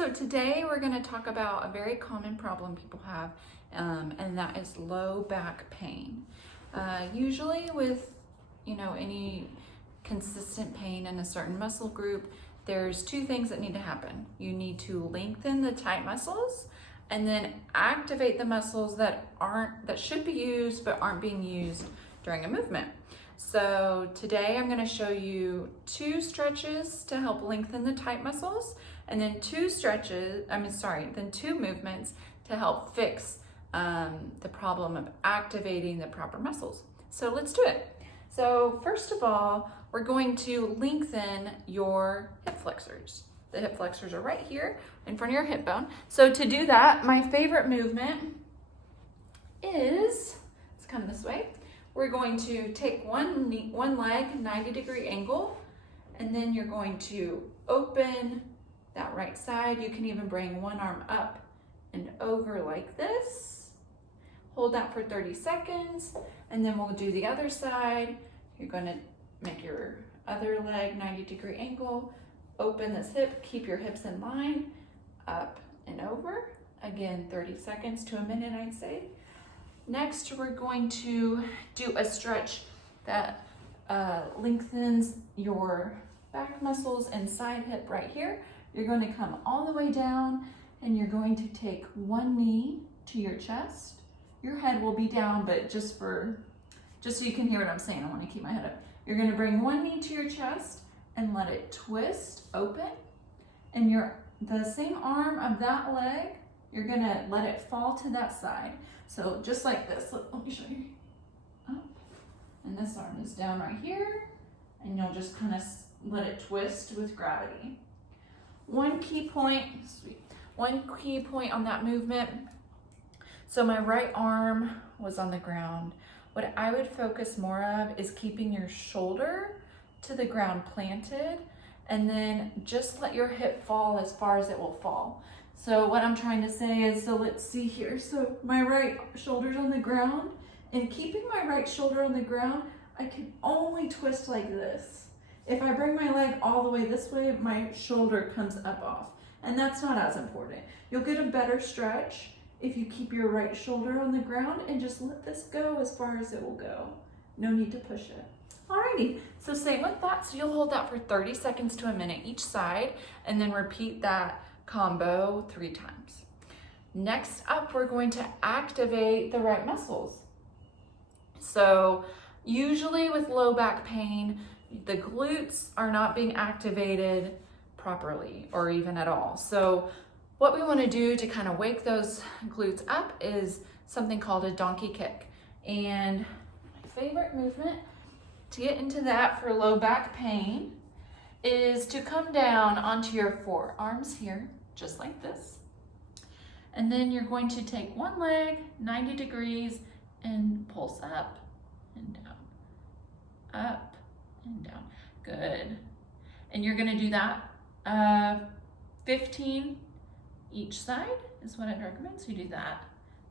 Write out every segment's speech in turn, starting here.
So today we're going to talk about a very common problem people have, and that is low back pain. Usually with, any consistent pain in a certain muscle group, there's two things that need to happen. You need to lengthen the tight muscles and then activate the muscles that should be used but aren't being used during a movement. So today I'm going to show you two stretches to help lengthen the tight muscles, and then two movements to help fix the problem of activating the proper muscles. So let's do it. So first of all, we're going to lengthen your hip flexors. The hip flexors are right here in front of your hip bone. So to do that, my favorite movement is, it's come this way. We're going to take one leg, 90-degree angle, and then you're going to open that right side. You can even bring one arm up and over like this. Hold that for 30 seconds, and then we'll do the other side. You're going to make your other leg 90-degree angle, open this hip, keep your hips in line, up and over. Again, 30 seconds to a minute, I'd say. Next, we're going to do a stretch that lengthens your back muscles and side hip right here. You're going to come all the way down, and you're going to take one knee to your chest. Your head will be down, but just so you can hear what I'm saying, I want to keep my head up. You're going to bring one knee to your chest and let it twist open, and the same arm of that leg, you're going to let it fall to that side. So just like this, let me show you. Up, and this arm is down right here, and you'll just kind of let it twist with gravity. One key point on that movement. So my right arm was on the ground. What I would focus more of is keeping your shoulder to the ground planted, and then just let your hip fall as far as it will fall. So what I'm trying to say is, so let's see here. So my right shoulder's on the ground, and keeping my right shoulder on the ground, I can only twist like this. If I bring my leg all the way this way, my shoulder comes up off, and that's not as important. You'll get a better stretch if you keep your right shoulder on the ground and just let this go as far as it will go. No need to push it. Alrighty, so same with that. So you'll hold that for 30 seconds to a minute each side, and then repeat that combo 3 times. Next up, we're going to activate the right muscles. So usually with low back pain, the glutes are not being activated properly or even at all. So what we want to do to kind of wake those glutes up is something called a donkey kick. And my favorite movement to get into that for low back pain is to come down onto your forearms here, just like this. And then you're going to take one leg, 90 degrees, and pulse up and down, up and down. Good. And you're gonna do that 15 each side is what I'd recommend. So you do that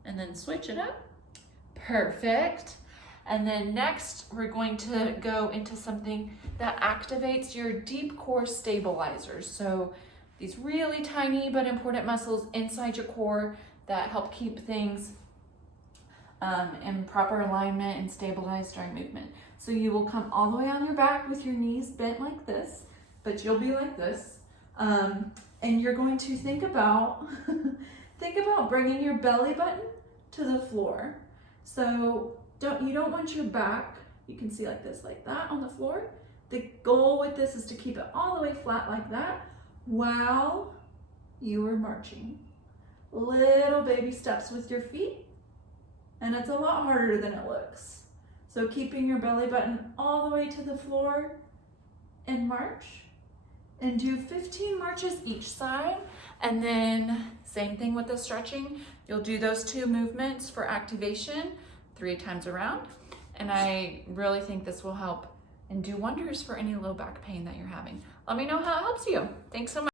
and then switch it up. Perfect. And then next, we're going to go into something that activates your deep core stabilizers. So these really tiny but important muscles inside your core that help keep things in proper alignment and stabilized during movement. So you will come all the way on your back with your knees bent like this, but you'll be like this. And you're going to think about bringing your belly button to the floor. So you don't want your back, you can see like this, like that on the floor. The goal with this is to keep it all the way flat like that while you are marching. Little baby steps with your feet, and it's a lot harder than it looks. So keeping your belly button all the way to the floor and march, and do 15 marches each side. And then same thing with the stretching. You'll do those 2 movements for activation 3 times around. And I really think this will help and do wonders for any low back pain that you're having. Let me know how it helps you. Thanks so much.